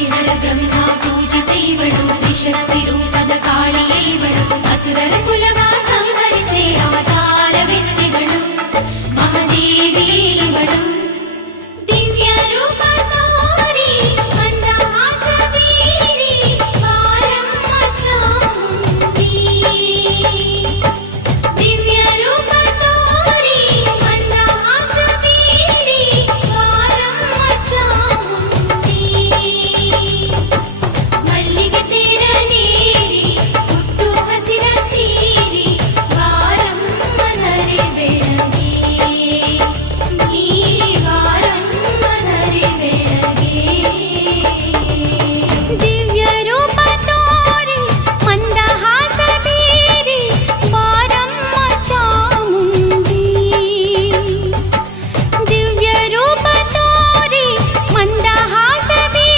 ഹരിഹര കവിതാ പൂജിതൈവണം ത്രിശക്തി രൂപത കാളിയൈവളും